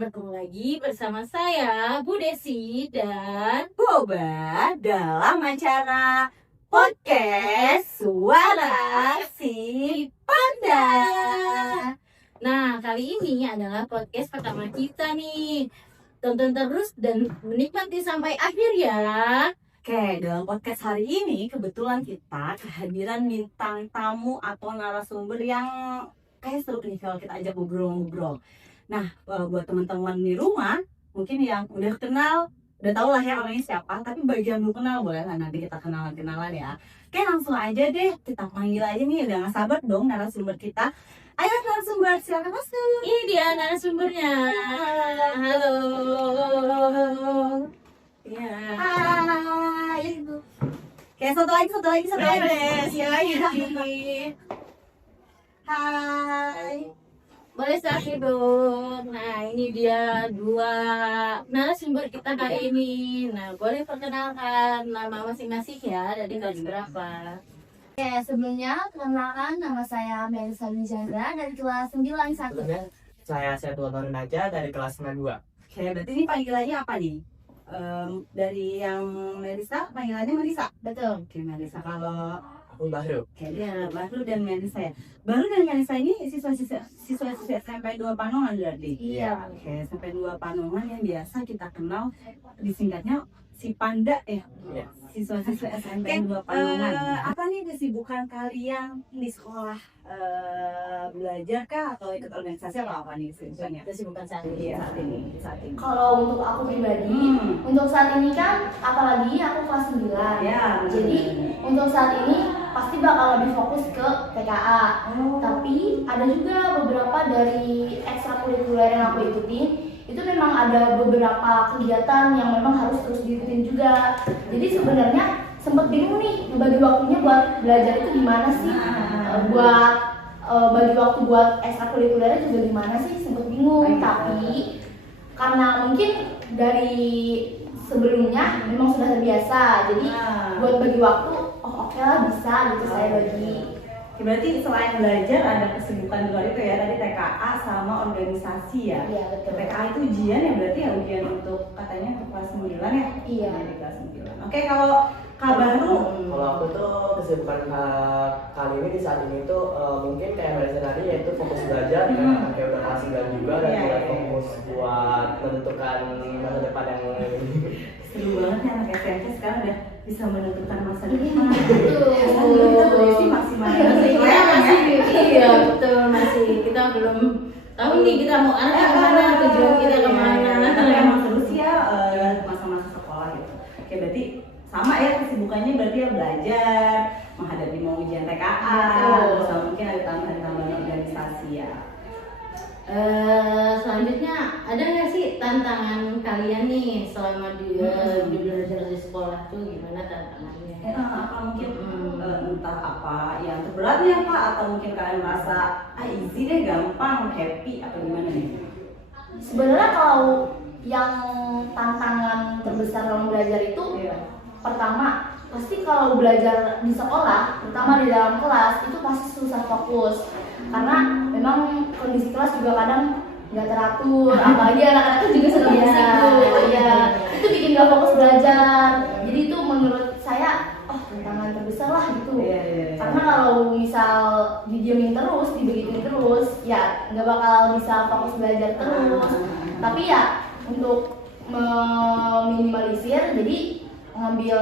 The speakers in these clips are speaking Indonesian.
bertemu lagi bersama saya, Bu Desi dan Boba dalam acara podcast Suara Si Panda. Nah, kali ini adalah podcast pertama kita nih. Tonton terus dan menikmati sampai akhir ya. Oke, dalam podcast hari ini kebetulan kita kehadiran bintang tamu atau narasumber yang kayak seru nih kalau kita ajak ngobrol-ngobrol. Nah, buat teman-teman di rumah mungkin yang udah kenal, udah tau lah ya orangnya siapa, tapi bagi yang belum kenal boleh lah nanti kita kenalan ya. Oke, langsung aja deh kita panggil aja nih, udah gak sabar dong narasumber kita. Ayo narasumber, silakan masuk. Ini dia narasumbernya. Halo. Ya. Hai. Oke, satu lagi. Hai. Boleh start dong. Nah, ini dia dua narasumber kita kali ini. Nah, boleh perkenalkan nama masing-masing ya, dari kelas berapa? Oke, sebelumnya perkenalkan nama saya Melisa Chandra dari kelas 91. Sebelumnya saya Setua Naja dari kelas 92. Oke, berarti ini panggilannya apa nih? Dari yang Melisa, panggilannya Melisa. Betul. Oke, Melisa. Kalau Aku Bahru. oke, dia Bahru dan Melisa ya. Bahru dan Melisa ini siswa SMP 2 Panongan berarti. Iya. Oke, SMP 2 Panongan yang biasa kita kenal disingkatnya si Panda ya. Iya. Siswa-siswa SMP 2 Panongan. Apa nih kesibukan kalian di sekolah? Belajar kah atau ikut organisasi atau apa nih kesibukannya? Kesibukan saat ini. Iya, saat ini. Kalau untuk aku pribadi, untuk saat ini kan apalagi aku kelas 9. Ya, Jadi untuk saat ini pasti bakal lebih fokus ke TKA. Tapi ada juga beberapa dari ekstrakurikuler yang aku ikutin, itu memang ada beberapa kegiatan yang memang harus terus diikutin juga. Jadi sebenarnya sempat bingung nih bagi waktunya buat belajar itu gimana sih, buat bagi waktu buat ekstrakurikulernya juga gimana sih, sempat bingung. Tapi karena mungkin dari sebelumnya memang sudah terbiasa, jadi buat bagi waktu oke lah bisa gitu saya bagi. Oke, berarti selain belajar ada kesibukan di luar itu ya, tadi TKA sama organisasi ya. Iya betul. TKA itu ujian ya, berarti ya ujian untuk katanya untuk kelas 9 ya? Iya. Di kelas 9. Oke, kalau Kak Bahru, Kalau aku tuh kesibukan kali ini di saat ini tuh mungkin kayak Malaysia tadi yaitu fokus belajar karena kayak udah kelas 9 juga dan Iya, mulai iya. fokus buat menentukan masa depan yang seru banget ya anak SMP sekarang udah bisa menentukan masa depan. Betul. Dulu kita berisi masih Iya, betul, masih kita belum tahu nih kita mau arah kemana, tujuan kita kemana. Tapi emang seru sih ya masa-masa sekolah gitu. Oke, berarti sama ya kesibukannya, berarti ya belajar, menghadapi mau ujian TKA, terus sama mungkin ada tambahan organisasi ya. Selanjutnya ada nggak sih tantangan kalian nih selama di belajar di sekolah tuh gimana tantangannya? Apa mungkin entah apa yang terberatnya Pak, atau mungkin kalian merasa easy deh, gampang, happy atau gimana nih? Sebenarnya kalau yang tantangan terbesar dalam belajar itu pertama pasti kalau belajar di sekolah, terutama di dalam kelas itu pasti susah fokus karena memang kondisi kelas juga kadang nggak teratur, apalagi anak-anak itu juga sering berisik ya, itu bikin nggak fokus belajar. Jadi itu menurut saya tantangan terbesar lah gitu. Karena kalau misal didiemin terus, dibegituin terus, ya nggak bakal bisa fokus belajar terus. Tapi ya untuk meminimalisir, jadi ngambil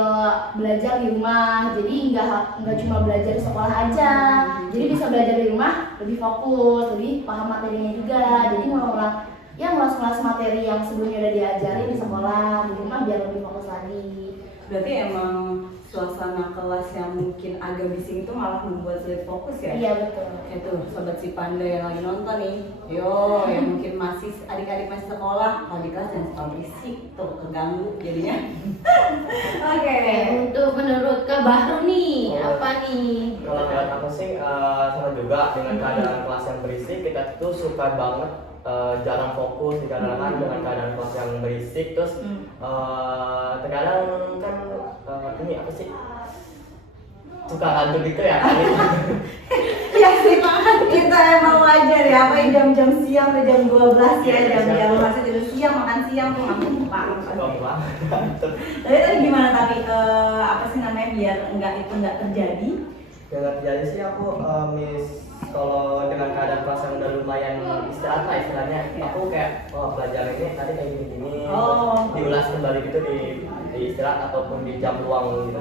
belajar di rumah, jadi nggak cuma belajar di sekolah aja, jadi bisa belajar di rumah lebih fokus, lebih paham materinya juga, jadi ngulas materi yang sebelumnya udah diajarin di sekolah, di rumah biar lebih fokus lagi. Berarti emang suasana kelas yang mungkin agak bising itu malah membuat sulit fokus ya? Iya betul. Itu sobat si Panda yang lagi nonton nih, yo yang mungkin masih adik-adik masih sekolah, kalau di kelas jangan suka berisik tuh, keganggu jadinya. Oke. Untuk menurut Kak Bahru nih, apa nih? kalau menurut aku sih sama juga dengan keadaan kelas yang berisik kita tuh suka banget jarang fokus dikarenakan dengan keadaan kelas yang berisik terus terkadang kan ini apa sih suka ngantuk gitu ya. Iya sih Pak. Itu emang wajar ya, apa jam-jam siang atau jam 12 ya, jam-jam masih tidur siang, makan siang tuh ngambek banget. Tapi tadi gimana tapi apa sih namanya biar itu nggak terjadi? Yang terjadi sih aku kalau dengan keadaan kelas yang udah lumayan istirahat lah istilahnya, aku kayak pelajaran ini tadi kayak gini-gini, diulas kembali gitu di istirahat ataupun di jam luang gitu.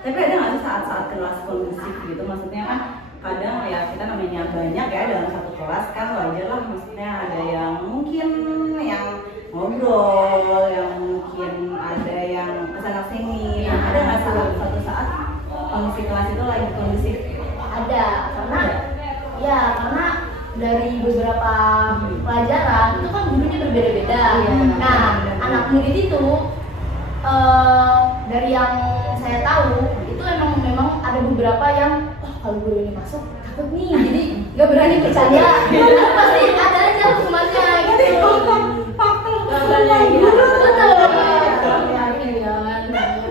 Tapi ada nggak sih saat-saat kelas kondusif gitu, maksudnya kan kadang ya kita namanya banyak ya dalam satu kelas kan wajar lah, maksudnya ada yang mungkin yang ngobrol, yang mungkin ada yang kesana sini. Nah, ada nggak satu saat kondisi kelas itu lagi kondusif? Ada, karena dari beberapa pelajaran itu kan gurunya berbeda-beda. Nah, anak murid itu dari yang saya tahu itu memang ada beberapa yang kalau guru ini masuk takut nih, jadi nggak berani bercanda. Pasti ada aja hukumannya gitu. Faktor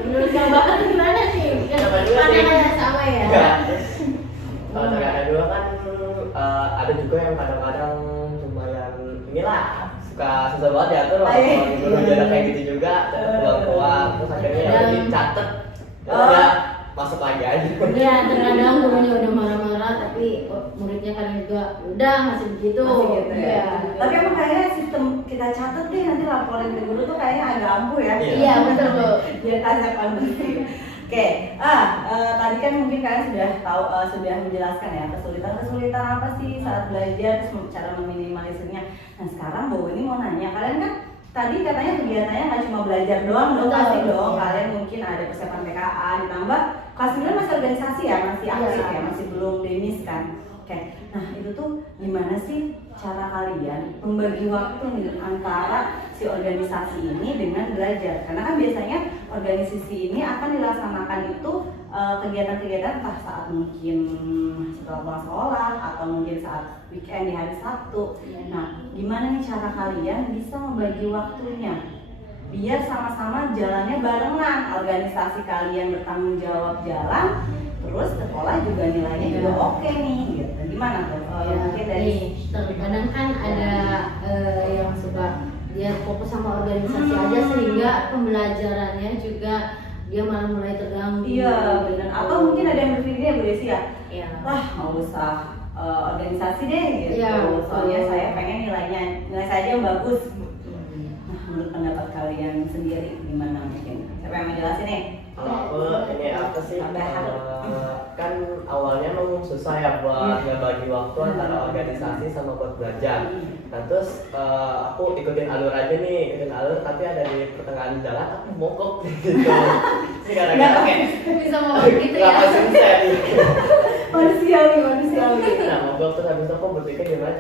Menurut Kang Bahar gimana sih? Pandangannya sama ya? Kalau terkadang dua kan ada juga yang kadang-kadang lumayan inilah suka susah banget diatur, kalau guru jaga kayak gitu juga keluar terus akhirnya yang dicatat ya masuk lagi aja. Iya, terkadang gurunya udah marah-marah tapi muridnya kan juga udah masih begitu. Ya. Tapi emang kayaknya sistem kita catat deh nanti laporin ke guru tuh kayaknya agak ampuh ya. Iya, betul. Biar tanya kondusif. Oke, tadi kan mungkin kalian sudah tahu, sudah menjelaskan ya kesulitan apa sih saat belajar, terus cara meminimalisirnya. Nah sekarang Bu ini mau nanya, kalian kan tadi katanya kegiatannya nggak cuma belajar doang, dong pasti dong. Kalian mungkin ada persiapan PKA, ditambah kelas 9 masih organisasi ya, masih aktif ya, masih belum demis kan. Oke, nah itu tuh gimana sih cara kalian membagi waktu nih antara si organisasi ini dengan belajar? Karena kan biasanya organisasi ini akan dilaksanakan itu kegiatan-kegiatan entah saat mungkin setelah pulang sekolah atau mungkin saat weekend di hari Sabtu. Nah, gimana nih cara kalian bisa membagi waktunya biar sama-sama jalannya barengan, organisasi kalian bertanggung jawab jalan, terus sekolah juga nilainya juga oke nih gitu. Gimana tuh? Mungkin dari Terkadang kan ada yang suka dia fokus sama organisasi aja sehingga pembelajarannya juga dia malah mulai terganggu. iya benar. Atau mungkin ada yang berpikirnya Bu Desi ya, Iya. nggak usah organisasi deh gitu. Iya, Soalnya betul. saya pengen nilai saya aja yang bagus. Nah, menurut pendapat kalian sendiri gimana mungkin? Siapa yang menjelasin nih? Kalau aku ini apa sih? Tambahan. Kan awalnya memang susah ya buat ngebagi waktu antara organisasi sama buat belajar. Nah terus aku ikutin alur aja nih, tapi ada di pertengahan jalan aku mogok gitu. Ini gara-gara Bisa ngomong gitu ya. nggak konsisten. Manusiawi. Nah mogok terus habis itu aku berpikir gimana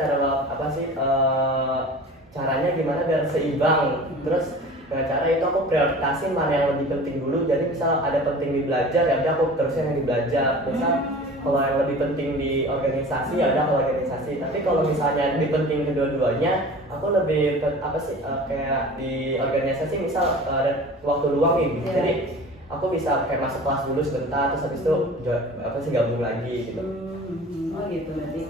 caranya gimana biar seimbang. Terus dengan cara itu aku prioritasin mana yang lebih penting dulu. Jadi misal ada penting di belajar ya udah aku terusin yang di belajar. Misal kalau yang lebih penting di organisasi ya udah ke organisasi. Tapi kalau misalnya lebih penting kedua-duanya, aku lebih kayak di organisasi misal ada waktu luang nih. Jadi aku bisa kayak masuk kelas dulu sebentar terus habis itu gabung lagi gitu. Oh gitu berarti.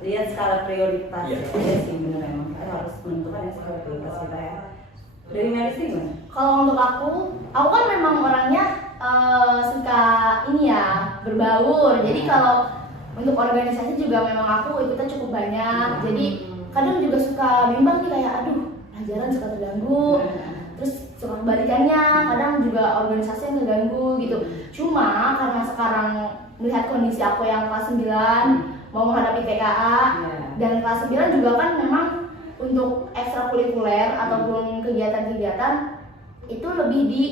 Lihat skala prioritas. Iya. Iya sih benar emang. Kita harus menentukan ya skala prioritas kita ya. Dari Melisi gimana? Kalau untuk aku kan memang orangnya suka ini ya, berbaur. Jadi kalau untuk organisasi juga memang aku ikutnya cukup banyak. Jadi kadang juga suka bimbang nih kayak aduh, pelajaran suka terganggu. Terus suka kebalikannya, kadang juga organisasi yang terganggu gitu. Cuma karena sekarang melihat kondisi aku yang kelas 9 mau menghadapi PKA dan kelas 9 juga kan memang untuk ekstrakurikuler ataupun kegiatan-kegiatan itu lebih di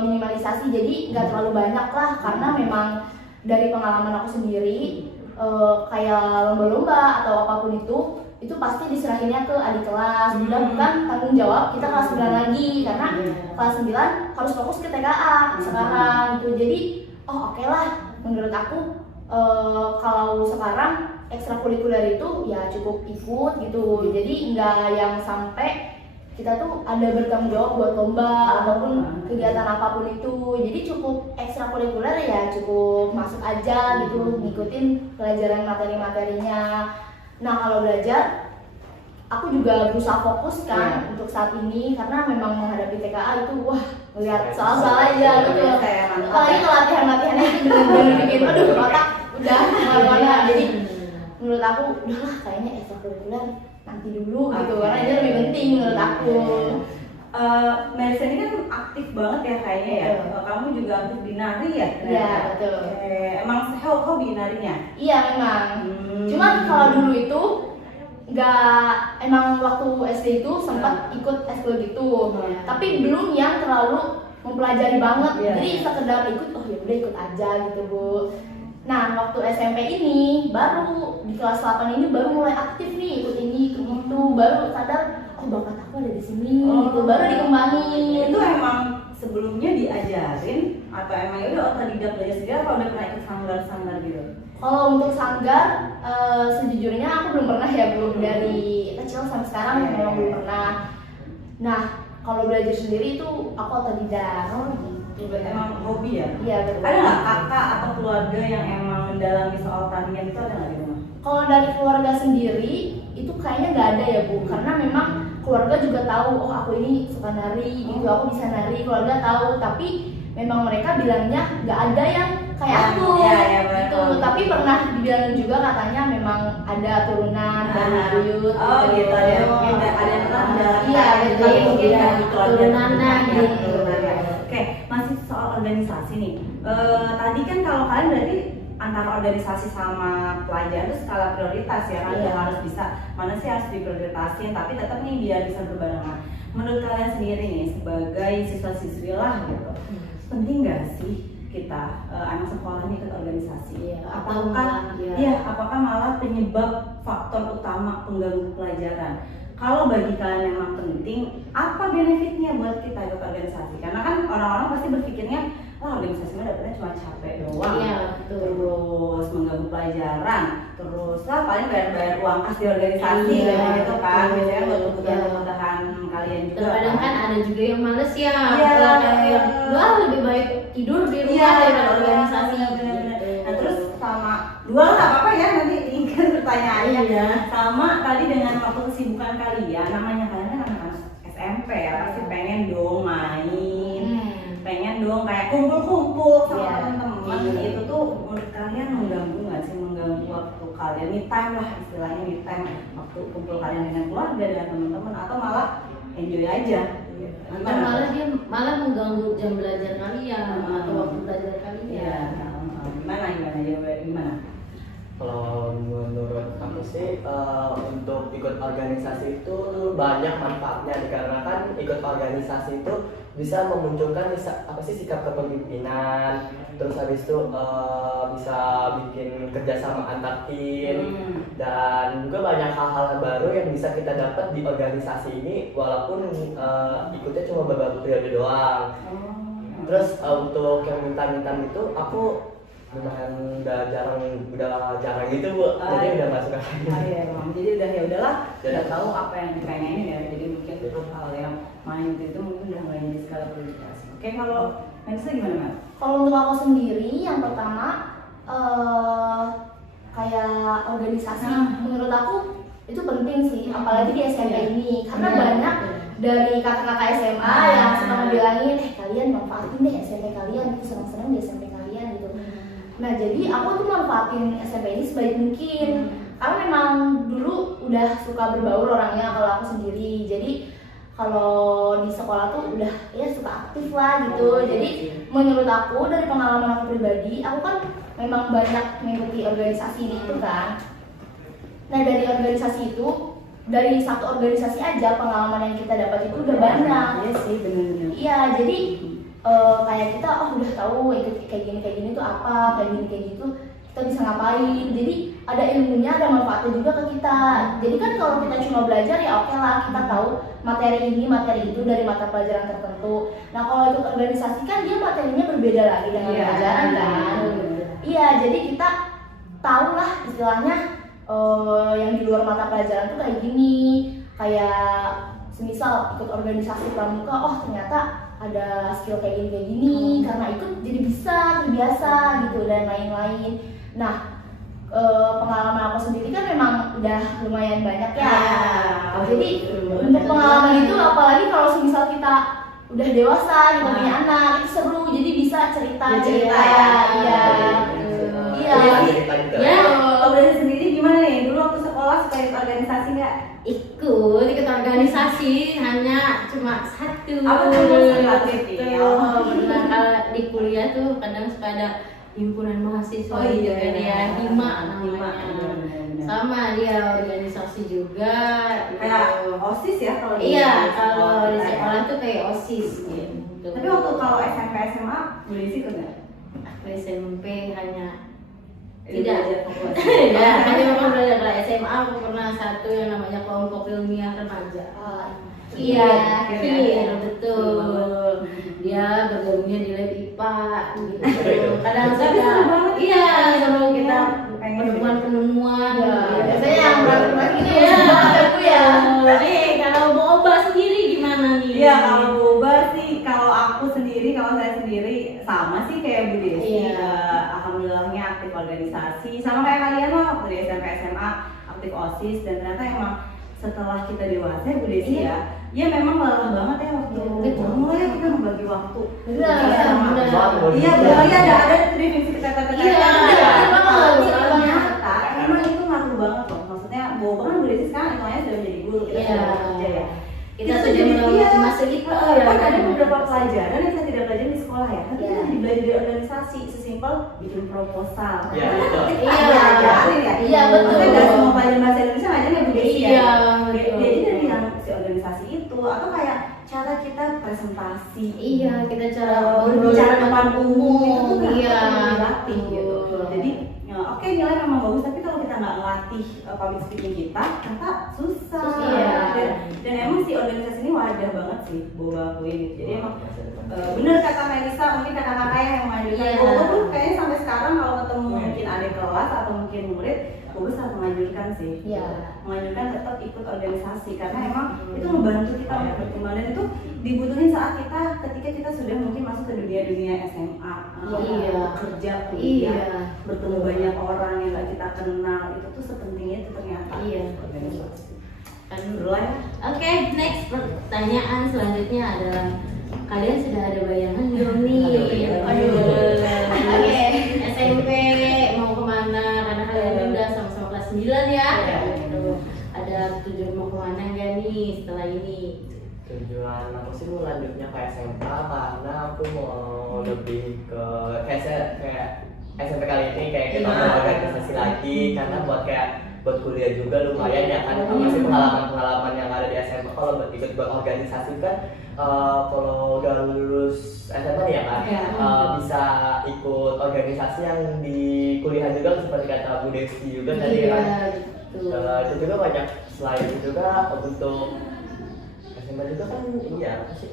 minimalisasi, jadi nggak terlalu banyak lah karena memang dari pengalaman aku sendiri kayak lomba-lomba atau apapun itu pasti diserahinnya ke adik kelas, bukan tanggung jawab kita kelas 9 lagi karena kelas 9 harus fokus ke TKA sekarang gitu. Jadi oke lah menurut aku kalau sekarang ekstrakurikuler itu ya cukup ikut gitu, jadi nggak yang sampai kita tuh ada bertanggung jawab buat lomba ataupun kegiatan apapun itu. Jadi cukup ekstrakurikuler ya, cukup masuk aja gitu, ngikutin pelajaran materi-materinya. Nah kalau belajar, aku juga berusaha fokus kan untuk saat ini karena memang menghadapi TKA itu wah ngeliat soal-soal aja gitu. Apalagi kalau latihan-latihannya itu bener-bener bikin aduh otak udah kemana-mana. Jadi menurut aku udahlah kayaknya ekstrakurikuler nanti dulu gitu karena ini lebih penting menurut aku. Melisa ini kan aktif banget ya kayaknya ya. Kamu juga aktif di nari ya? Iya betul. Emang hobi narinya? Iya memang. Cuman kalau dulu itu nggak, emang waktu SD itu sempat ikut eskul gitu, tapi belum yang terlalu mempelajari banget. Jadi sekedar ikut, oh ya udah ikut aja gitu Bu. Nah waktu SMP ini baru di kelas 8 ini baru mulai aktif nih, ikut ini ikut itu, baru sadar oh bakat aku ada di sini gitu, baru dikembangin. Itu emang sebelumnya diajarin atau emang udah otodidak belajar sendiri apa udah pernah ikut sanggar gitu? Kalau untuk sanggar sejujurnya aku belum pernah ya Bu, dari kecil sampai sekarang memang belum pernah. Nah kalau belajar sendiri itu aku otodidak. Emang hobi ya? Iya betul. Ada nggak kakak atau keluarga yang emang mendalami soal tarian itu, ada nggak di rumah? Kalau dari keluarga sendiri itu kayaknya nggak ada ya Bu, karena memang keluarga juga tahu oh aku ini suka nari gitu, aku bisa nari, keluarga tahu, tapi memang mereka bilangnya nggak ada yang kayak aku gitu. Tapi pernah dibilangin juga katanya memang ada turunan dari buyut gitu ya, mungkin ada yang pernah iya betul, mungkin dari turunannya gitu. Oke, masih soal organisasi nih. Tadi kan kalau kalian berarti antara organisasi sama pelajaran itu skala prioritas ya kan, harus bisa mana sih harus diprioritasin, tapi tetap nih biar bisa berbarengan. Menurut kalian sendiri nih sebagai siswa-siswi lah gitu, penting nggak sih kita anak sekolah nih ikut organisasi? Apakah malah penyebab faktor utama pengganggu pelajaran? Kalau bagi kalian memang penting, apa benefitnya buat kita ikut organisasi? Karena kan orang-orang pasti berpikirnya, wah organisasi mah dapetnya cuma capek doang, terus mengganggu pelajaran, terus lah paling bayar uang kas di organisasi gitu kan, biasanya buat kebutuhan kalian juga. Terkadang kan ada juga yang males ya, yang lebih baik tidur di rumah daripada organisasi. Nah terus sama dua nggak apa-apa ya, nanti ingat pertanyaannya. Sama tadi dengan waktu kesibukan kalian, namanya kalian kan anak-anak SMP ya, pasti pengen dong main, pengen dong kayak kumpul-kumpul sama teman-teman. Itu tuh menurut kalian mengganggu nggak sih, mengganggu waktu kalian, me time lah istilahnya, me time waktu kumpul kalian dengan keluarga, dengan teman-teman, atau malah enjoy aja? Malah mengganggu jam belajar kalian atau waktu belajar kalian. Gimana? Kalau menurut aku sih untuk ikut organisasi itu banyak manfaatnya, dikarenakan ikut organisasi itu bisa memunculkan sikap kepemimpinan, terus habis itu bisa bikin kerjasama antar tim, dan juga banyak hal-hal baru yang bisa kita dapat di organisasi ini walaupun ikutnya cuma beberapa periode doang. Terus untuk yang minta-minta itu aku lumayan udah jarang gitu Bu, jadi udah masuk lagi. Jadi udahlah, udah tahu apa yang dipengenin ya, jadi mungkin hal yang main itu mungkin udah mulai jadi skala prioritas. Oke, kalau Melisa gimana Mel? Kalau untuk aku sendiri, yang pertama kayak organisasi menurut aku itu penting sih, apalagi di SMP ini, karena banyak dari kakak-kakak SMA yang suka bilangin kalian manfaatin deh SMP kalian, itu senang-senang di SMP kalian gitu. Nah jadi aku tuh manfaatin SMP ini sebaik mungkin, karena memang dulu udah suka berbaur orangnya kalau aku sendiri, jadi kalau di sekolah tuh udah ya suka aktif lah gitu. Jadi menurut aku dari pengalaman aku pribadi, aku kan memang banyak mengikuti organisasi ini itu kan. Nah dari organisasi itu, dari satu organisasi aja pengalaman yang kita dapat itu udah banyak. Iya sih, benar-benar. Iya, jadi kayak kita udah tahu ikut kayak gini tuh apa, kayak gini kayak gitu kita bisa ngapain. Jadi ada ilmunya, ada manfaatnya juga ke kita. Jadi kan kalau kita cuma belajar ya oke lah, kita tahu materi ini, materi itu dari mata pelajaran tertentu. Nah kalau ikut organisasi kan dia materinya berbeda lagi dengan pelajaran kan. Iya, jadi kita tahu lah istilahnya yang di luar mata pelajaran tuh kayak gini, kayak semisal ikut organisasi pramuka, oh ternyata ada skill kayak gini, karena ikut jadi bisa terbiasa gitu dan lain-lain. Nah, pengalaman aku sendiri kan memang udah lumayan banyak ya. Jadi untuk pengalaman itu apalagi kalau semisal kita udah dewasa, kita punya anak, itu seru. Jadi bisa cerita Ya. Iya. Iya. Ya, kalau dari sendiri gimana nih? Dulu waktu sekolah suka ikut organisasi nggak? ikut organisasi hanya cuma satu. Apa tuh? Gitu. Nah, kalau di kuliah tuh kadang suka ada himpunan mahasiswa Oh, iya. gitu kan ya, HIMA Hima, namanya. benar-benar. Sama dia organisasi juga. Kayak gitu. OSIS ya kalau di Iya, sekolah kalau di kita ya. sekolah tuh kayak OSIS gitu. Tapi waktu kalau SMP SMA boleh ikut nggak? Aku SMP hanya Tidak. tidak. Ya, hanya memang belajar. Kalau SMA aku pernah satu yang namanya kelompok ilmiah remaja. Iya, Kir, betul. Dia bergabungnya di lab IPA gitu. Kadang Tapi seru suka, banget. iya, seru kita Pengen penemuan-penemuan. Ya, gitu. biasanya yang berat-berat gitu Iya. aku ya. Kalau boba sendiri gimana nih? Iya, kalau boba sih, kalau aku sendiri, kalau saya sendiri sama sih kayak Bu Desi. Iya. Alhamdulillahnya aktif organisasi, sama kayak kalian lah waktu di SMP SMA aktif OSIS, dan ternyata emang setelah kita dewasa Bu Desi ya memang lelah banget ya waktu Betul. mulai kita membagi waktu. Benar, benar. Iya, berarti ada definisi kita Iya, ternyata emang itu ngaruh banget loh. Maksudnya boba kan Bu Desi sekarang hitungannya sudah menjadi guru, kita Iya. sudah bekerja ya. Kita Itu sudah jadi melewati masa itu ya. kan ada beberapa pelajaran yang kita tidak belajar di sekolah ya, tapi Iya. kita jadi belajar di organisasi, sesimpel bikin proposal. Iya, betul. Iya. Diajarin ya. Iya, betul. Maksudnya nggak semua pelajaran bahasa Indonesia ngajarin ya Bu Desi ya. Iya, Jadi betul. dari yang si organisasi itu atau kayak cara kita presentasi. Iya, kita cara berbicara depan umum itu tuh Iya, dilatih gitu. Jadi ya, oke nilai memang bagus, tapi kalau kita nggak ngelatih public speaking kita susah. Iya. Dan emang si organisasi ini wadah banget sih boba akuin gitu. Jadi emang bener kata Melisa, mungkin kakak-kakak yang mengajukan Iya. boba tuh kayaknya sampai sekarang kalau ketemu mungkin adik kelas atau mungkin murid, boba sangat menganjurkan sih. Iya. Menganjurkan tetap ikut organisasi karena emang itu membantu kita untuk berkembang, dan itu dibutuhin saat kita ketika kita sudah mungkin masuk ke dunia SMA, Iya. kerja, Iya. kuliah, bertemu banyak orang yang gak kita kenal, itu tuh sepentingnya itu ternyata. Iya. Organisasi. Kan Mulai. Oke, next pertanyaan selanjutnya adalah kalian sudah ada bayangan belum nih? Oke. SMP mau kemana? Karena kalian kan udah sama-sama kelas 9 ya. Iya. Gitu. Ada tujuan mau kemana nggak nih setelah ini? Tujuan aku sih mau lanjutnya ke SMA karena aku mau lebih ke kayak SMP kali ini kayak kita Iya. mau organisasi lagi, karena buat kuliah juga lumayan ya kan, masih pengalaman yang ada di SMA. Kalau buat ikut organisasi kan kalau udah lulus SMA ya kan, Iya. bisa ikut organisasi yang di kuliah juga seperti kata Bu Desi juga tadi Iya, kan. betul. Itu juga banyak, selain itu juga untuk SMA juga kan ini ya apa sih,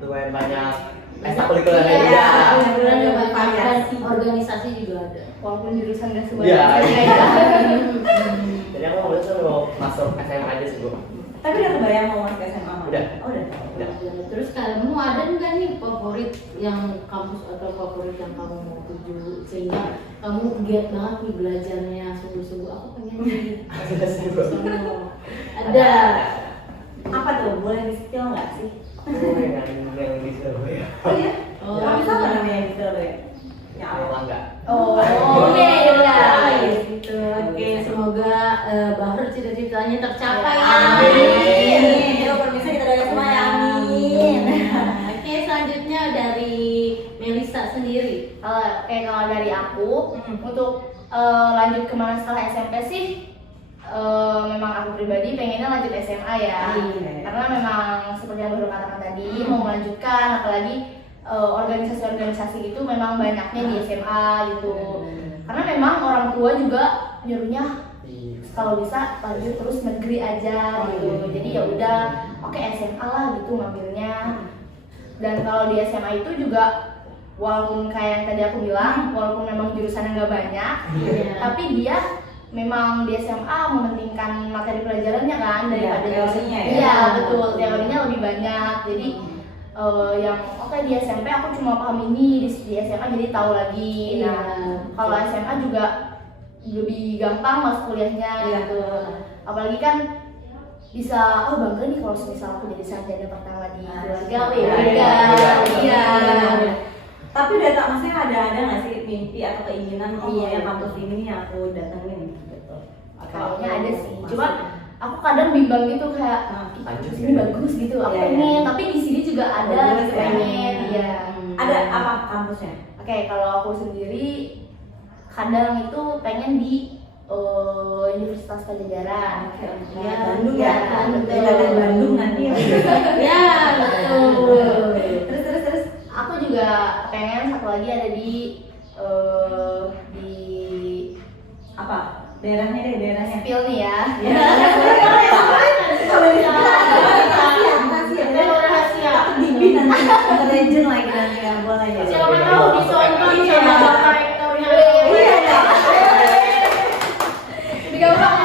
lumayan banyak ekstrakurikuler Iya, ya. benar-benar ada banyak, dan variasi. organisasi juga ada. Walaupun jurusan gak sebanyak Iya. Hmm. Jadi aku mau masuk SMA aja sih Bu. Tapi udah kebayang mau masuk SMA? Udah. Oh, udah. Udah. Terus kamu ada nggak nih favorit yang kampus atau favorit yang kamu mau tuju sehingga kamu giat banget nih belajarnya sungguh-sungguh, aku pengen nih Ada sih Bu. ada. Apa tuh? Boleh di-spill nggak sih? Aku yang di Surabaya. Oh iya? Oh, Kamu bisa nggak namanya di Surabaya? Ya Apa Allah. enggak? Oh, Oke, ya udah. gitu. Oke, semoga Bahar cita-citanya tercapai ya. Amin. Yuk, permisi kita doain semua ya. Amin. Oke, selanjutnya dari Melisa sendiri. Kalau dari aku untuk lanjut kemana setelah SMP sih, memang aku pribadi pengennya lanjut SMA ya. Iya. Karena memang seperti yang baru katakan tadi, mau melanjutkan, apalagi organisasi-organisasi itu memang banyaknya di SMA gitu. Karena memang orang tua juga nyuruhnya kalau bisa lanjut terus negeri aja gitu. Jadi ya udah, oke SMA lah gitu ngambilnya. Dan kalau di SMA itu juga walaupun kayak yang tadi aku bilang, walaupun memang jurusannya nggak banyak, Iya. tapi dia memang di SMA mementingkan materi pelajarannya kan daripada teorinya ya. Iya betul, teorinya lebih banyak. Jadi yang oke di SMP aku cuma paham ini, di SMA jadi tahu lagi. Iya. Nah, kalau SMA juga lebih gampang masuk kuliahnya gitu. Apalagi kan bisa bangga nih kalau misal aku jadi sarjana pertama di keluarga. Iya. Tapi udah tak maksudnya ada nggak sih mimpi atau keinginan yang kampus ini yang aku datengin gitu? Kayaknya ada sih. Cuma aku kadang bimbang gitu kayak Lanjut ini bagus gitu. Aku pengen, tapi di sini juga ada gitu pengen. Iya. Ada apa kampusnya? Oke, kalau aku sendiri kadang itu pengen di Universitas Pajajaran. Ya, Bandung ya. Betul. Bandung nanti ya. Ya, betul. Terus. Aku juga pengen satu lagi ada di Apa? Daerahnya. Spil nih ya. Rahasia. Bibi nanti legend lagi nanti ya boleh ya. Siapa tahu ditonton sama Bapak Rektornya. Iya. Lebih gampang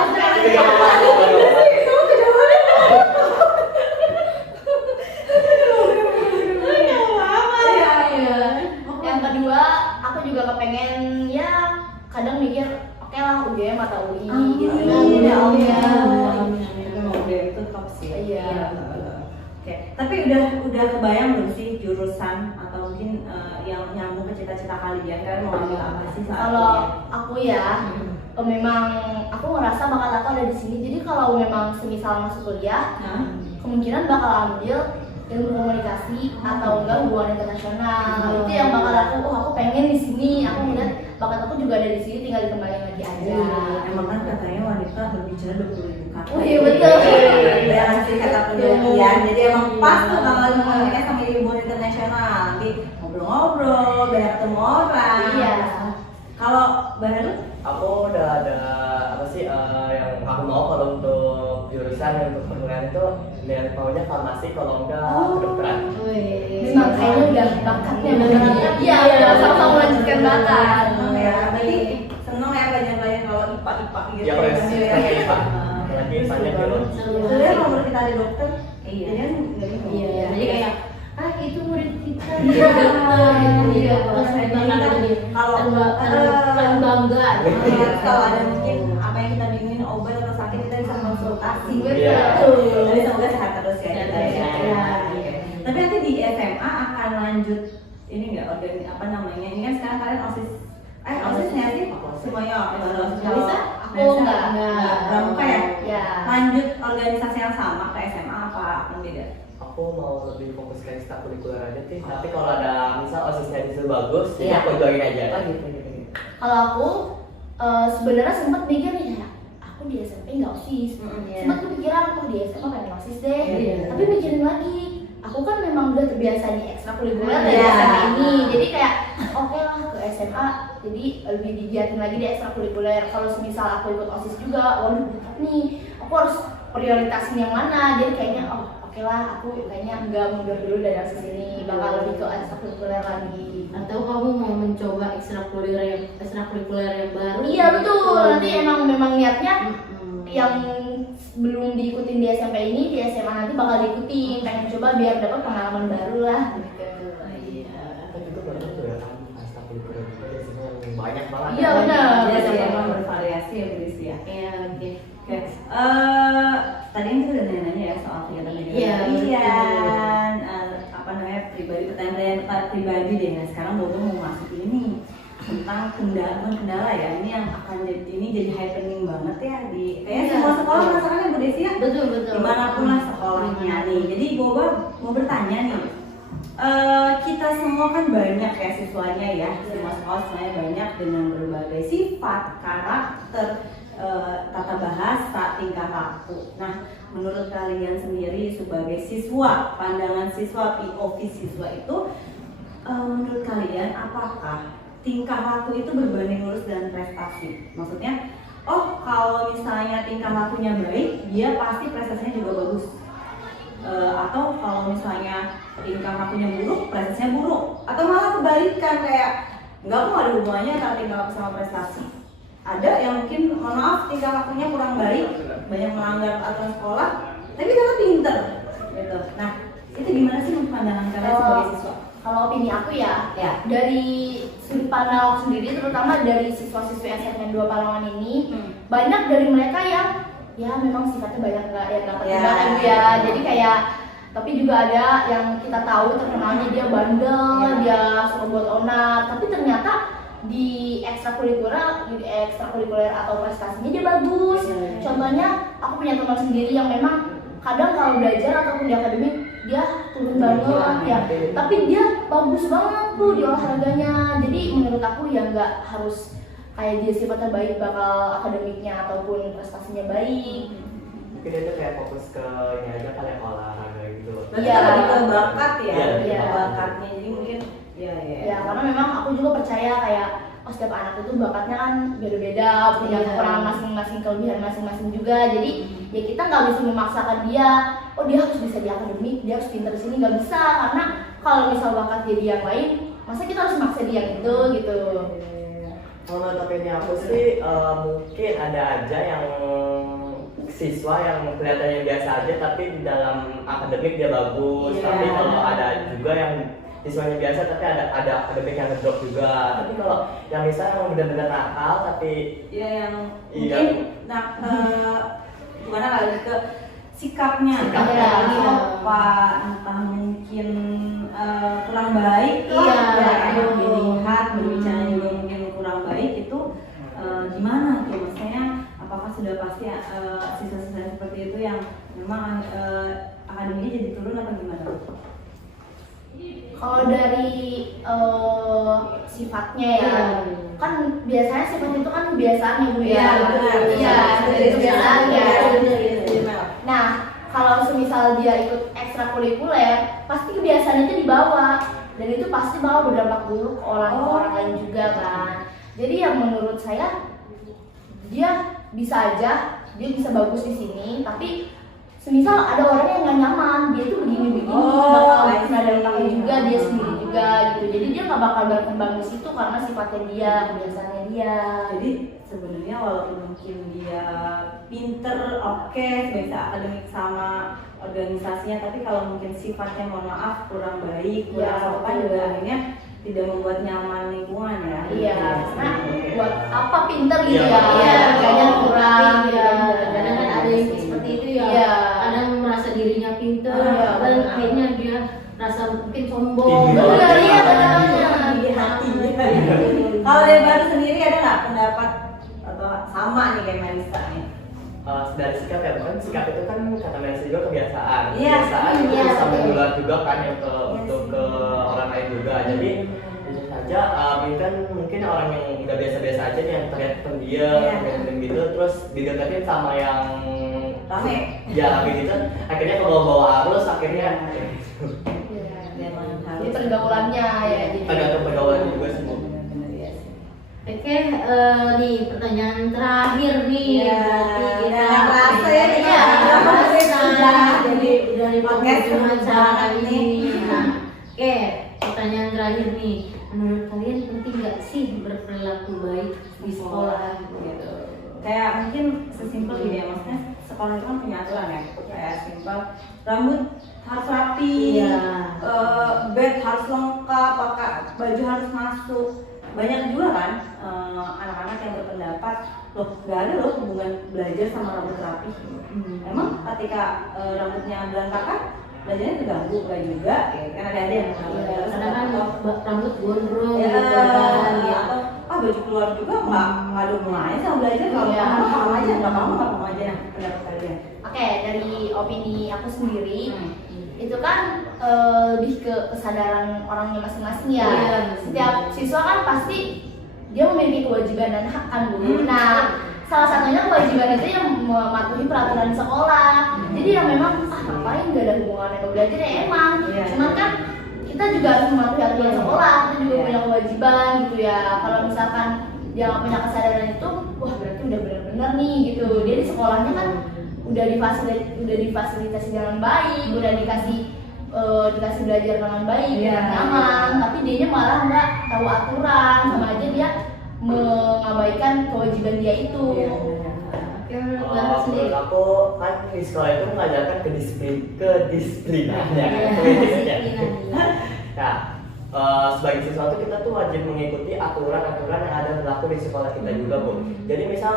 Yang kedua, aku juga kepengen ya kadang mikir oke lah UGM atau UI gitu. Itu top sih. Iya. Oke. Tapi udah kebayang belum sih jurusan atau mungkin yang nyambung ke cita-cita kalian kan mau ambil apa sih saat Kalau ini? aku ya, memang aku ngerasa bakal aku ada di sini. Jadi kalau memang semisal masuk kuliah, kemungkinan bakal ambil ilmu komunikasi atau enggak hubungan internasional. Itu yang bakal aku pengen di sini. Aku ngeliat bakat aku juga ada di sini, tinggal dikembangin lagi aja. Emang kan katanya wanita berbicara 20.000 kata. Oh iya betul. Ya sih kata penelitian. Jadi emang pas tuh kalau ngomongnya sama hubungan internasional. Nanti ngobrol-ngobrol, banyak ketemu orang. Iya. Kalau baru Aku udah ada apa sih yang aku mau kalau untuk jurusan yang untuk perkuliahan itu lihat maunya farmasi kalau enggak kedokteran. Memang kayaknya udah bakatnya beneran. Iya, sama-sama melanjutkan bakat. ya, berarti seneng ya belajar kalau IPA gitu. Ya kalau IPA, apalagi banyak biologi. Sebenarnya kalau menurut kita ada dokter, jadi kan nggak bingung. Iya, jadi kayak itu murid kita. Iya. Kalau bangga. kalau ada mungkin apa yang kita bingungin obat atau sakit kita bisa konsultasi. Iya. Jadi semoga sehat terus ya. Sehat kita terus, ya. ya. Tapi nanti di SMA akan lanjut ini nggak apa namanya? Ini kan sekarang kalian OSIS-nya sih semuanya OSIS. Bisa? Aku enggak. Pramuka ya? Ya. Lanjut organisasi yang sama ke SMA apa akan beda? Aku mau lebih fokus ke ekstrakurikuler aja sih. Tapi kalau ada misal osisnya di situ bagus, Iya. jadi aku join aja. Kalau aku sebenarnya sempat mikir nih kayak aku di SMP nggak OSIS. Sempat kepikiran aku di SMA pengen OSIS deh. Iya. Tapi mikirin lagi, aku kan memang udah terbiasa nih ekstrakurikuler dari Iya. SMA ini. Jadi kayak oke lah ke SMA, jadi lebih digiatin lagi di ekstrakurikuler. Kalau semisal aku ikut OSIS juga, waduh berat nih. Aku harus prioritasin yang mana. Jadi kayaknya oke lah, aku kayaknya nggak mundur dulu dari OSIS ini, bakal lebih ke ekstrakurikuler lagi. Atau kamu mau mencoba ekstrakurikuler yang baru? Iya betul. Nanti memang niatnya Mm-mm. yang belum diikutin di SMP ini, di SMA nanti bakal diikutin. Pengen coba biar dapat pengalaman baru lah. Gitu. Iya. Aku juga baru tuh ya kan ekstrakurikuler itu biasanya yang banyak banget. Iya benar. Jadi emang bervariasi ya berisi ya. Iya, oke. Oke. Tadi kan kita udah nanya ya soal kegiatan Iya, kegiatan apa namanya pertanyaan pribadi deh. Nah sekarang Bobo mau masuk ini tentang kendala ya. Ini yang akan jadi happening banget ya di kayaknya semua sekolah merasakan ya Bu Desi ya. Betul. Dimanapun lah sekolahnya nih. Jadi Bobo mau bertanya nih. Kita semua kan banyak ya siswanya ya. Semua sekolah semuanya banyak dengan berbagai sifat, karakter, tata bahasa, tingkah laku. Nah, menurut kalian sendiri sebagai siswa, pandangan siswa, POV siswa itu, menurut kalian apakah tingkah laku itu berbanding lurus dengan prestasi? Maksudnya, kalau misalnya tingkah lakunya baik, dia pasti prestasinya juga bagus. Atau kalau misalnya tingkah lakunya buruk, prestasinya buruk. Atau malah kebalikan kayak, enggak kok ada hubungannya antara tingkah laku sama prestasi. ada yang mungkin mohon maaf tingkah lakunya kurang baik, banyak melanggar aturan sekolah, tapi tetap pinter gitu. Nah, itu gimana sih pandangan kalian sebagai siswa? Kalau opini aku ya, Ya. dari sudut pandang aku sendiri, terutama dari siswa-siswi SNM 2 Palangan ini, banyak dari mereka yang ya memang sifatnya banyak nggak ketertiban ya. Jadi kayak, tapi juga ada yang kita tahu terkenalnya dia bandel, dia suka buat onar, tapi ternyata di ekstrakurikuler atau prestasinya dia bagus. Contohnya aku punya teman sendiri yang memang kadang kalau belajar ataupun di akademik dia turun banget ya, tapi dia bagus banget tuh di olahraganya. Jadi menurut aku ya nggak harus kayak dia sifatnya baik bakal akademiknya ataupun prestasinya baik. Mungkin dia tuh kayak fokus ke ini aja kali ya, olahraga gitu. Berarti Iya. lebih ke bakat ya, Iya. bakatnya. Jadi mungkin Ya karena memang aku juga percaya kayak setiap anak itu bakatnya kan beda-beda, punya kekurangan masing-masing, kelebihan masing-masing juga. Jadi ya kita nggak bisa memaksakan dia, oh dia harus bisa di akademik, dia harus pintar di sini, nggak bisa. Karena kalau misal bakat dia di yang lain, masa kita harus maksa dia gitu gitu. Menurut opini aku sih mungkin ada aja yang siswa yang kelihatannya biasa aja tapi di dalam akademik dia bagus. Iya. Tapi kalau ada juga yang siswanya biasa tapi ada akademik yang ngedrop juga. Tapi kalau yang misalnya yang benar-benar nakal tapi ya yang Iya. mungkin gimana kali ke sikapnya, Sikapnya. lagi apa, entah mungkin kurang baik Iya, ya, betul. dilihat berbicara juga mungkin kurang baik itu gimana tuh maksudnya, apakah sudah pasti siswa-siswa seperti itu yang memang akademinya jadi turun atau gimana? Kalau dari sifatnya ya, kan biasanya sifat itu kan kebiasaan ya Bu ya. Iya, benar. Iya, dari kebiasaan ya. Benar. Nah, kalau semisal dia ikut ekstrakurikuler, pasti kebiasaan itu dibawa dan itu pasti bakal berdampak buruk ke orang lain juga kan. Jadi yang menurut saya dia bisa aja, dia bisa bagus di sini, tapi semisal ada orang yang nggak nyaman, dia tuh begini-begini, bakal kena dampaknya juga dia sendiri juga gitu. Jadi dia nggak bakal berkembang di situ karena sifatnya dia, kebiasaannya dia. Jadi sebenarnya walaupun mungkin dia pinter, oke, bisa akademik sama organisasinya, tapi kalau mungkin sifatnya mohon maaf kurang baik, kurang Iya, sopan juga akhirnya tidak membuat nyaman lingkungan ya. Iya, karena buat apa pinter gitu Iya, ya? iya, Kayaknya kurang. iya. Kadang kan ada yang seperti itu ya. Iya. Kadang merasa dirinya pintar Iya, dan benar. akhirnya dia rasa mungkin sombong. Tinggi Benar, banget. iya benar. Di hati. Kalau dari Baru sendiri ada nggak pendapat atau sama nih kayak Melisa nih? Dari sikap ya, kan sikap itu kan kata Melisa juga kebiasaan. Iya. Kebiasaan itu Iya, bisa betul. menular juga kan yang Iya untuk sih. ke orang lain juga. Jadi bisa saja mungkin mungkin orang yang udah biasa-biasa aja nih, yang terlihat pendiam, Iya. yang gitu, terus dideketin sama yang Rame. ya kayak gitu, akhirnya ke bawah arus, akhirnya Memang Ini pergaulannya ya. Jadi. tergantung pergaulan juga sih. Bu. Benar, iya sih. Oke, nih pertanyaan terakhir nih. Iya, Berarti kita udah nggak kerasa ya, kita Iya, udah nggak masuk kerasa. sudah. Jadi dari Podcast penghujung acara banget kali nih. ini. Nah, oke, pertanyaan terakhir nih. Menurut kalian penting nggak sih berperilaku baik di sekolah? Gitu. Kayak mungkin sesimpel gini ya, maksudnya sekolah itu kan punya aturan ya, kayak simpel rambut harus rapi, Iya. bed harus lengkap, pakai baju harus masuk. Banyak juga kan anak-anak yang berpendapat, loh nggak ada loh hubungan belajar sama rambut rapi. Emang ketika rambutnya berantakan, belajarnya terganggu, nggak juga, ya kan ada yang Iya, kadang kan rambut gondrong ya, gitu kan. Ya. atau baju keluar juga nggak ada hubungannya sama belajar, kalau Iya. paham aja, nggak paham aja yang pendapat kalian. Oke, dari opini aku sendiri, itu kan lebih ke kesadaran orangnya masing-masing ya. Iya. Setiap siswa kan pasti dia memiliki kewajiban dan hak kan Bu. Nah, salah satunya kewajiban itu yang mematuhi peraturan sekolah. Jadi yang memang ngapain gak ada hubungannya ke belajar ya emang. Iya. Cuman kan kita juga harus mematuhi aturan sekolah, kita juga Iya. punya kewajiban gitu ya. Kalau misalkan dia nggak punya kesadaran itu, wah berarti udah benar-benar nih gitu. Dia di sekolahnya kan udah difasilitasi dengan baik, udah dikasih belajar dengan baik, Iya. dengan nyaman, tapi dianya malah nggak tahu aturan, sama aja dia mengabaikan kewajiban dia itu. Oke, menurut Barat sendiri. Menurut aku kan di sekolah itu mengajarkan kedisiplinannya, kritisnya. Nah, sebagai siswa itu kita tuh wajib mengikuti aturan-aturan yang ada berlaku di sekolah kita juga, Bu. Jadi misal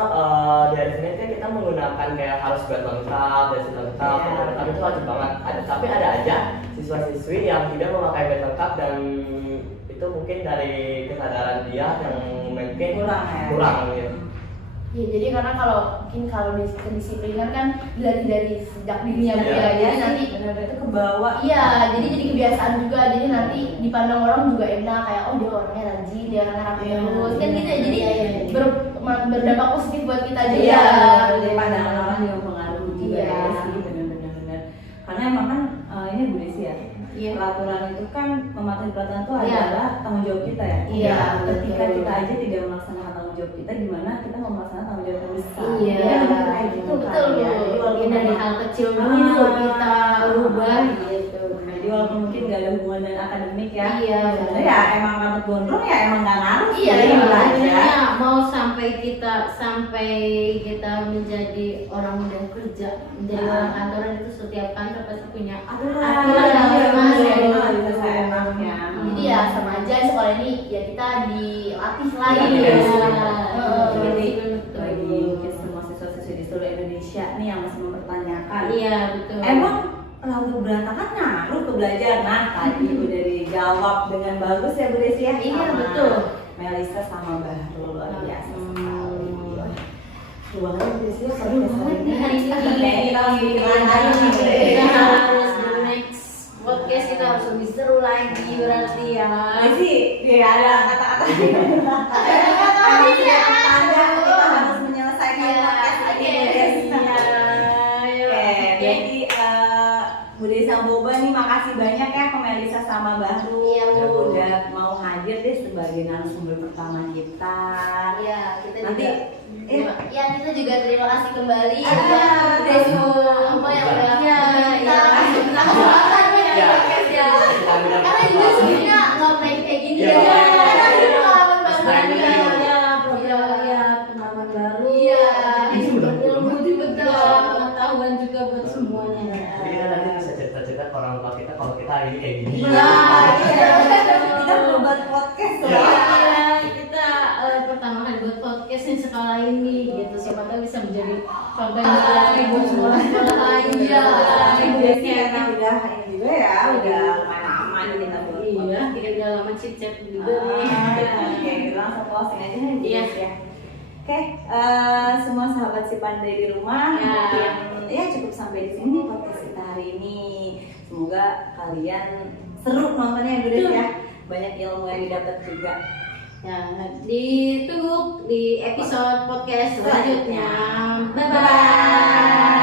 di hari Senin kan kita menggunakan kayak harus baju lengkap, dasi lengkap, lengkap itu wajib banget. Tapi ada aja siswa-siswi yang tidak memakai baju lengkap dan itu mungkin dari kesadaran dia yang mungkin kurang gitu. Ya, jadi karena mungkin kalau di kedisiplinan kan dari sejak dininya ya, jadi nanti benar-benar itu kebawa. Iya, jadi kebiasaan juga. Jadi nanti dipandang orang juga enak kayak oh dia orangnya rajin, dia orangnya rapi terus kan gitu ya. Jadi berdampak positif buat kita juga. Iya, dari pandangan orang juga mempengaruhi juga Iya. ya sih, benar-benar. Karena emang kan ini Bu Desi ya. Iya. Peraturan itu kan mematuhi peraturan itu Iya. adalah tanggung jawab kita ya. Iya, Ketika betul. kita aja tidak melaksanakan tanggung jawab kita, gimana kita mau melaksanakan tanggung jawab yang besar? Iya, Ya, kayak gitu betul kan ya. Jadi Bu. walaupun Dari memang- hal kecil dulu kita rubah gitu. Jadi walaupun mungkin gak ada hubungan dengan akademik ya. Iya. Sebenarnya ya emang rambut gondrong ya emang gak ngaruh. Iya, sih, iya, belajar. Sebenarnya mau sampai kita menjadi orang muda kerja, menjadi orang kantoran itu setiap kantor pasti punya Aturan yang masing-masing. bisa seenaknya. Jadi ya sama aja sekolah ini ya kita dilatih lagi Iya, ya. Jadi Betul. bagi mungkin semua siswa-siswi di seluruh Indonesia nih yang masih mempertanyakan, Iya betul. emang lalu berantakan ngaruh ke belajar? Nah tadi udah dijawab dengan bagus ya Bu Desi ya. Iya, Sama betul. Melisa sama Bahrul, luar biasa Hmm. sekali. Ruangannya Bu Desi ya, sorry Ruangan sorry. nih hari ini. Kayaknya kita harus bikin Kita lagi nih. harus di next podcast kita harus lebih seru lagi berarti ya. Desi, ya ada kata-kata. Emang sudah tanda kita harus menyelesaikan Iya, podcast ini Bu Desi. Oke, jadi Bu Desi sama Boba nih makasih banyak ya ke Melisa sama Bahrul. Iya, Bu. Udah mau hadir deh sebagai narasumber pertama kita. Iya, kita Nanti juga ya kita juga terima kasih kembali ya Ah, buat Desi apa yang udah Iya, kita iya. kita kesempatan punya Iya. podcast ya. Karena juga sebenarnya nggak pernah kayak gini Iya. ya. Karena ada pengalaman baru Nah, ini juga. juga. Ya, program ya pengalaman baru. Iya. Jadi sumber ilmu juga, Betul. pengetahuan juga buat semuanya. Jadi kita nanti bisa cerita-cerita ke orang tua kita kalau kita hari ini kayak gini. Nah, iya. Kita belum buat podcast loh. Iya. Iya, kita pertama kali buat podcast yang sekolah ini gitu. Siapa tahu bisa menjadi contoh yang baik buat sekolah-sekolah lain. Iya. Bu Desi karena udah ini juga ya, udah lumayan lama nih kita buat Iya, podcast. kita udah lama chit-chat juga nih. Oke, kita langsung closing aja nih Bu Iya. Desi ya. Oke, semua sahabat si pandai di rumah, Ya. mungkin ya cukup sampai di sini nih podcast kita hari ini. Semoga kalian seru nontonnya ya Bu Desi ya. Banyak ilmu yang didapat juga. Ya, ditunggu di episode podcast selanjutnya. Bye bye. Bye.